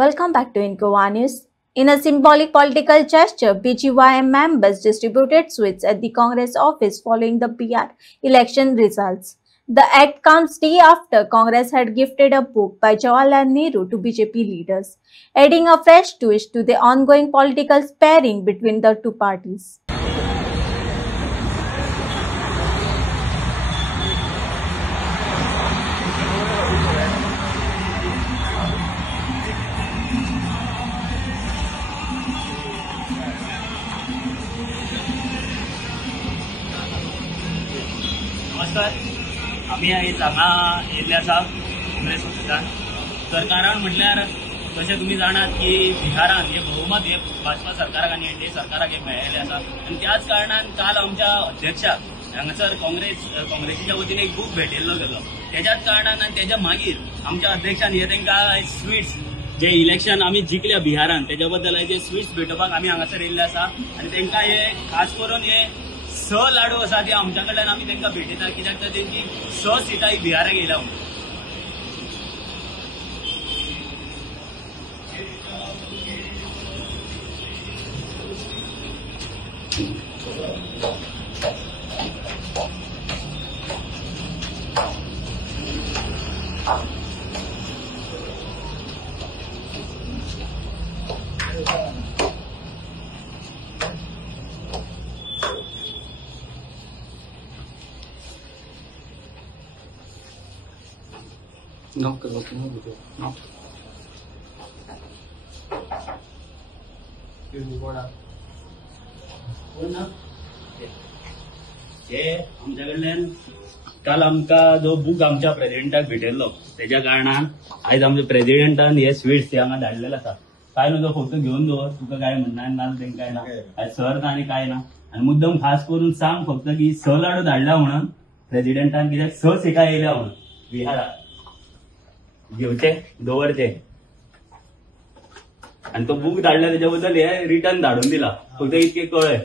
Welcome back to Incoa News. In a symbolic political gesture, BGYM members distributed sweets at the Congress office following the PR election results. The act comes day after Congress had gifted a book by Jawaharlal Nehru to BJP leaders, adding a fresh twist to the ongoing political sparring between the two parties. नमस्कार. आम्ही आयज हांगा येयल्ले आसा काँग्रेस ऑफिसान. सरकारान म्हटल्यार जशें तुमी जाणात की बिहारान हे बहुमत हे भाजपा सरकाराक आनी एनडीए सरकाराक हे मेळिल्ले आसा आनी त्याच कारणान काल आमच्या अध्यक्षाक हांगासर काँग्रेसीच्या वतीन एक बूक भेटयल्लो गेलो. त्याच्याच कारणान आनी तेच्या मागीर आमच्या अध्यक्षान हे तांकां स्वीट्स जे इलेक्शन आमी जिखल्या बिहारान त्याच्या बद्दल जे स्वीट्स भेटोवपाक आमी हांगासर येयल्ले आसा आनी तांकां हे खास करून हे 6 लाडू आसा ते आमच्या कडल्यान आमी तांकां भेटयता कित्याक तर तेंची 6 सिटां बिहाराक येयल्या म्हणून. No, que lo que no video. No. हे आमच्या कडल्यान काल आमकां जो बूक आमच्या प्रेसिडेंटाक भेटयल्लो तेच्या कारणान आयज आमच्या प्रेसिडेंटान हे स्वीट्स हांगा धाडलेले आसा. काय न्हू तो फक्त घेवन दवर, तुका काय म्हणना ना तेंकां काय ना, आयज सर ना आनी काय ना. आनी मुद्दम खास करून सांग फक्त की 6 लाडू धाडला म्हणून प्रेसिडेंटान, कित्याक 6 सिटां येयल्या म्हणून बिहाराक. घेवचे दवरचे आणि तो बूक धाडला त्याच्याबद्दल हे रिटर्न धाडून दिला. फक्त इतके कळय.